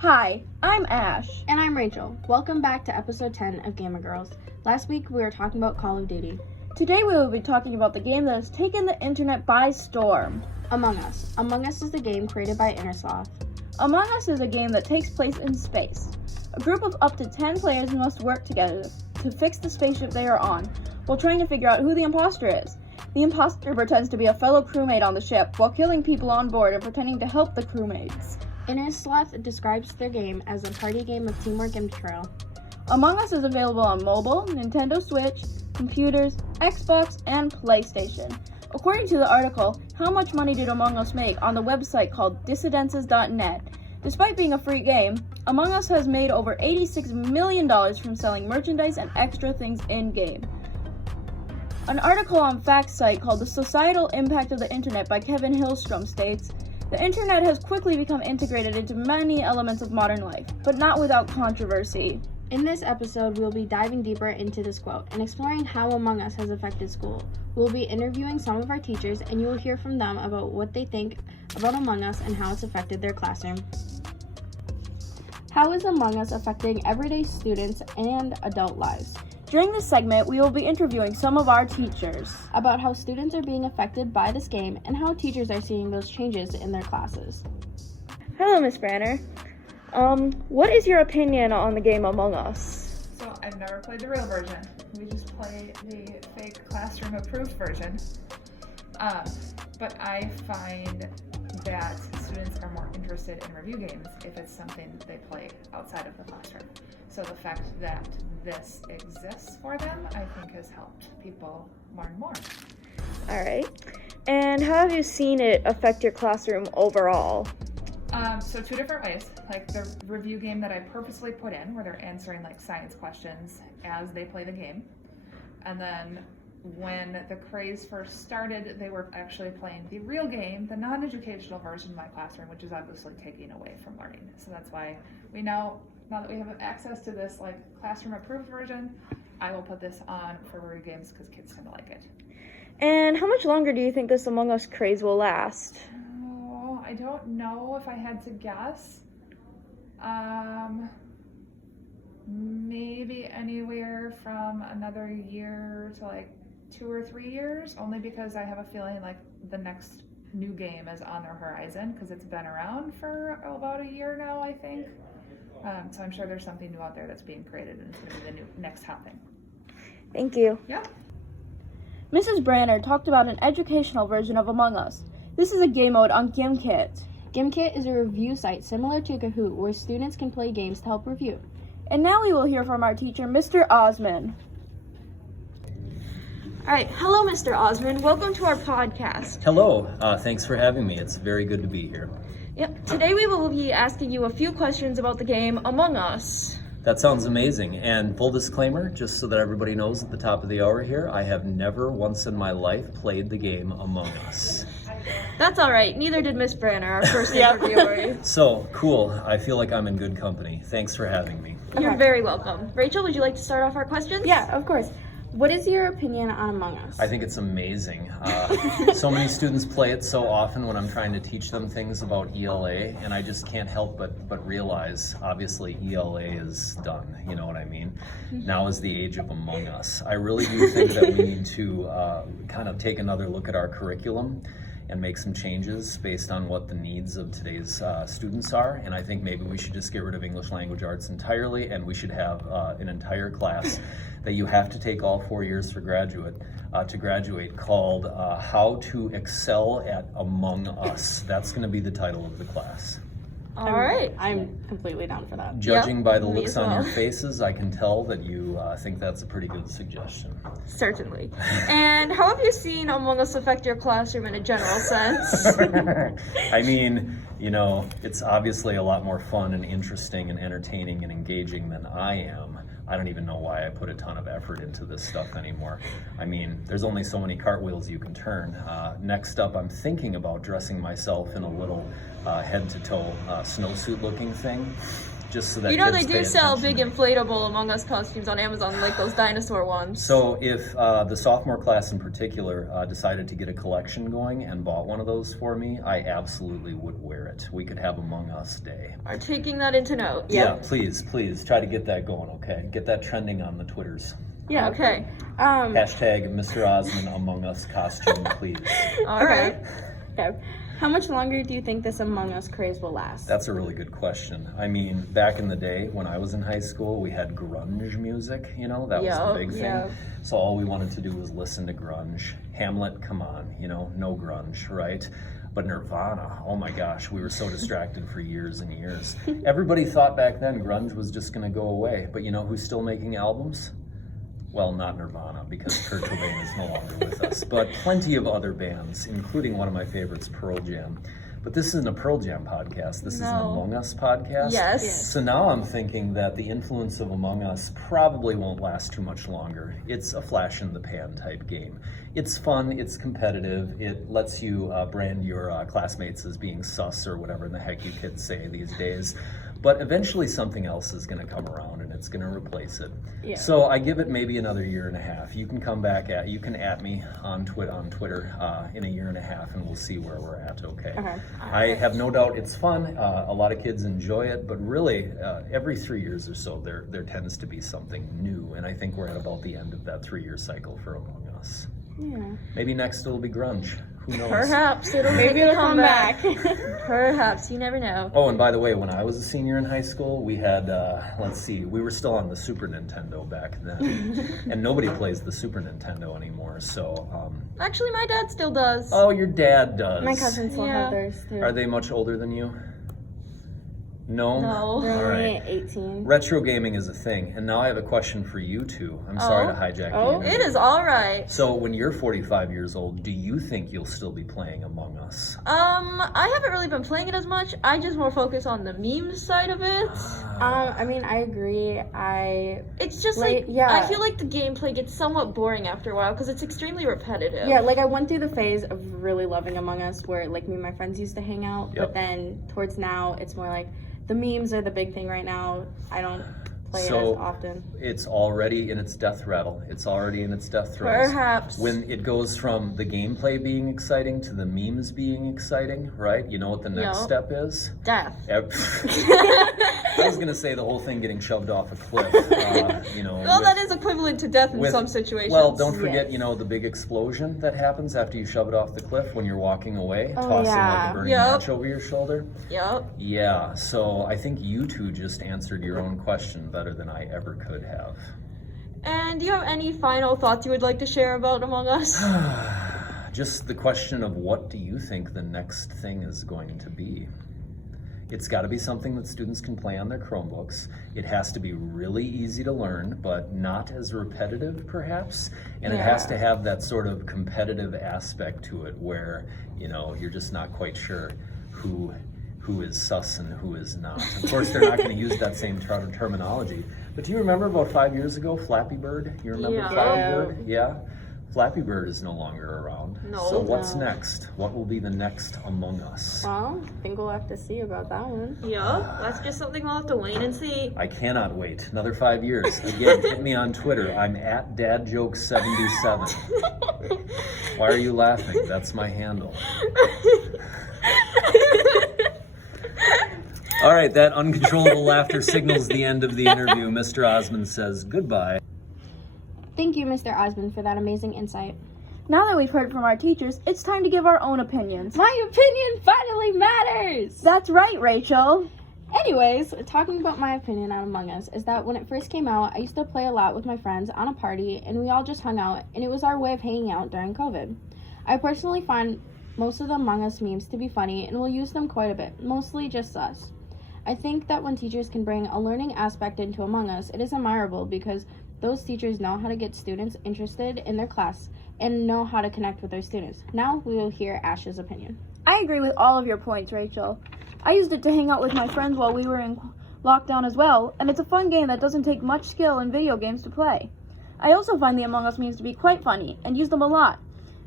Hi, I'm Ash. And I'm Rachel. Welcome back to episode 10 of Gamer Girls. Last week we were talking about Call of Duty. Today we will be talking about the game that has taken the internet by storm. Among Us. Among Us is the game created by Innersloth. Among Us is a game that takes place in space. A group of up to 10 players must work together to fix the spaceship they are on, while trying to figure out who the imposter is. The imposter pretends to be a fellow crewmate on the ship, while killing people on board and pretending to help the crewmates. Innersloth describes their game as a party game of teamwork and betrayal. Among Us is available on mobile, Nintendo Switch, computers, Xbox, and PlayStation. According to the article, How Much Money Did Among Us Make on the website called Dissidences.net, despite being a free game, Among Us has made over $86 million from selling merchandise and extra things in-game. An article on Facts site called The Societal Impact of the Internet by Kevin Hillstrom states, "The internet has quickly become integrated into many elements of modern life, but not without controversy." In this episode, we'll be diving deeper into this quote and exploring how Among Us has affected school. We'll be interviewing some of our teachers, and you will hear from them about what they think about Among Us and how it's affected their classroom. How is Among Us affecting everyday students and adult lives? During this segment, we will be interviewing some of our teachers about how students are being affected by this game and how teachers are seeing those changes in their classes. Hello, Miss Branner. What is your opinion on the game Among Us? So I've never played the real version. We just play the fake classroom approved version. But I find that students are more interested in review games if it's something they play outside of the classroom. So the fact that this exists for them, I think, has helped people learn more. All right. And how have you seen it affect your classroom overall? So two different ways. Like the review game that I purposely put in, where they're answering like science questions as they play the game. And then when the craze first started, they were actually playing the real game, the non-educational version of my classroom, which is obviously taking away from learning. So that's why we now that we have access to this like classroom approved version, I will put this on for review games because kids tend to like it. And how much longer do you think this Among Us craze will last? Oh, I don't know if I had to guess. Maybe anywhere from another year to like 2 or 3 years, only because I have a feeling like the next new game is on the horizon because it's been around for about a year now, I think. So I'm sure there's something new out there that's being created and it's going to be the new next hot thing. Thank you. Yeah. Mrs. Branner talked about an educational version of Among Us. This is a game mode on Gimkit. Gimkit is a review site similar to Kahoot where students can play games to help review. And now we will hear from our teacher, Mr. Osman. All right, hello, Mr. Osman. Welcome to our podcast. Hello, thanks for having me. It's very good to be here. Yep, today we will be asking you a few questions about the game Among Us. That sounds amazing. And full disclaimer, just so that everybody knows at the top of the hour here, I have never once in my life played the game Among Us. That's all right. Neither did Miss Branner, our first interviewer. So, cool. I feel like I'm in good company. Thanks for having me. You're very welcome. Rachel, would you like to start off our questions? Yeah, of course. What is your opinion on Among Us? I think it's amazing. So many students play it so often when I'm trying to teach them things about ELA, and I just can't help but realize, obviously, ELA is done. You know what I mean? Now is the age of Among Us. I really do think that we need to kind of take another look at our curriculum and make some changes based on what the needs of today's students are. And I think maybe we should just get rid of English language arts entirely, and we should have an entire class that you have to take all 4 years to graduate called How to Excel at Among Us. That's gonna be the title of the class. All right. I'm completely down for that. Judging by the me looks as on well. your faces, I can tell that you think that's a pretty good suggestion. Certainly. And how have you seen Among Us affect your classroom in a general sense? I mean, you know, it's obviously a lot more fun and interesting and entertaining and engaging than I am. I don't even know why I put a ton of effort into this stuff anymore. I mean, there's only so many cartwheels you can turn. Next up, I'm thinking about dressing myself in a little head-to-toe snowsuit-looking thing just so that You know kids they pay do sell attention. big inflatable Among Us costumes on Amazon, like those dinosaur ones. So if the sophomore class in particular decided to get a collection going and bought one of those for me, I absolutely would wear it. We could have Among Us Day. Are taking that into note. Yeah, please try to get that going, okay? Get that trending on the Twitters. Yeah. Okay. Hashtag Mr. Osmond Among Us costume, please. All right. Okay. How much longer do you think this Among Us craze will last? That's a really good question. I mean, back in the day when I was in high school, we had grunge music, you know, that was the big thing. yeah. So all we wanted to do was listen to grunge. Hamlet, come on, you know, no grunge, right? But Nirvana, oh my gosh, we were so distracted for years and years. Everybody thought back then grunge was just gonna go away, but you know who's still making albums? Well, not Nirvana, because Kurt Cobain is no longer with us, but plenty of other bands, including one of my favorites, Pearl Jam. But this isn't a Pearl Jam podcast, this is an No. Among Us podcast. Yes. So now I'm thinking that the influence of Among Us probably won't last too much longer. It's a flash in the pan type game. It's fun, it's competitive, it lets you brand your classmates as being sus or whatever the heck you kids say these days. But eventually something else is going to come around and it's going to replace it. Yeah. So I give it maybe another year and a half. You can come back you can at me on Twitter in a year and a half and we'll see where we're at, okay? Okay. I have no doubt it's fun. A lot of kids enjoy it, but really every 3 years or so there tends to be something new. And I think we're at about the end of that 3-year cycle for Among Us. Yeah. Maybe next it'll be grunge. Who knows? Perhaps it'll Maybe make a it'll come back. Perhaps, you never know. Oh, and by the way, when I was a senior in high school, we had, we were still on the Super Nintendo back then. And nobody plays the Super Nintendo anymore, so, Actually, my dad still does. Oh, your dad does. My cousins still Yeah. have theirs too. Are they much older than you? No? No. They're All only right. 18. Retro gaming is a thing, and now I have a question for you two. I'm sorry to hijack Oh, the It interview. is all right. So, when you're 45 years old, do you think you'll still be playing Among Us? I haven't really been playing it as much. I just more focus on the memes side of it. I mean, I agree. It's just Like, like, yeah. I feel like the gameplay gets somewhat boring after a while because it's extremely repetitive. Yeah, like I went through the phase of really loving Among Us where like me and my friends used to hang out, Yep. but then towards now it's more like the memes are the big thing right now. I don't play it So- as often. It's already in its death rattle. It's already in its death throes. Perhaps. When it goes from the gameplay being exciting to the memes being exciting, right? You know what the next Yep. step is? Death. I was gonna say the whole thing getting shoved off a cliff. Well, that is equivalent to death in with- some situations. Well, don't forget, Yes. you know, the big explosion that happens after you shove it off the cliff when you're walking away, Oh, tossing like yeah. a burning Yep. match over your shoulder. Yep. Yeah, so I think you two just answered your own question better than I ever could have. And do you have any final thoughts you would like to share about Among Us? Just the question of what do you think the next thing is going to be? It's got to be something that students can play on their Chromebooks. It has to be really easy to learn, but not as repetitive, perhaps. And it has to have that sort of competitive aspect to it where, you know, you're just not quite sure who is sus and who is not. Of course, they're not going to use that same terminology. But do you remember about 5 years ago, Flappy Bird? You remember Yeah. Flappy Yeah. Bird? Yeah? Flappy Bird is no longer around. No. So what's No. next? What will be the next Among Us? Well, I think we'll have to see about that one. Yep. That's just something we'll have to wait and see. I cannot wait. Another 5 years. Again, hit me on Twitter. I'm at DadJoke77. Why are you laughing? That's my handle. All right, that uncontrollable laughter signals the end of the interview. Mr. Osmond says goodbye. Thank you, Mr. Osmond, for that amazing insight. Now that we've heard from our teachers, it's time to give our own opinions. My opinion finally matters! That's right, Rachel. Anyways, talking about my opinion on Among Us is that when it first came out, I used to play a lot with my friends on a party, and we all just hung out, and it was our way of hanging out during COVID. I personally find most of the Among Us memes to be funny, and will use them quite a bit, mostly just us. I think that when teachers can bring a learning aspect into Among Us, it is admirable because those teachers know how to get students interested in their class and know how to connect with their students. Now we will hear Ash's opinion. I agree with all of your points, Rachel. I used it to hang out with my friends while we were in lockdown as well, and it's a fun game that doesn't take much skill in video games to play. I also find the Among Us memes to be quite funny, and use them a lot.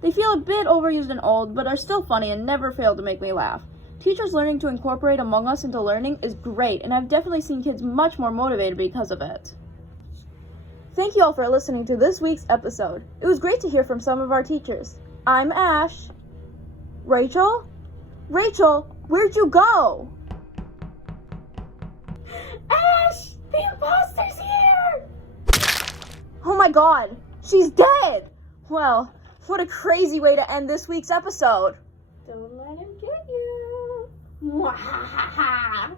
They feel a bit overused and old, but are still funny and never fail to make me laugh. Teachers learning to incorporate Among Us into learning is great, and I've definitely seen kids much more motivated because of it. Thank you all for listening to this week's episode. It was great to hear from some of our teachers. I'm Ash. Rachel? Rachel, where'd you go? Ash! The imposter's here! Oh my god, she's dead! Well, what a crazy way to end this week's episode. Don't let him get you. Mwahaha.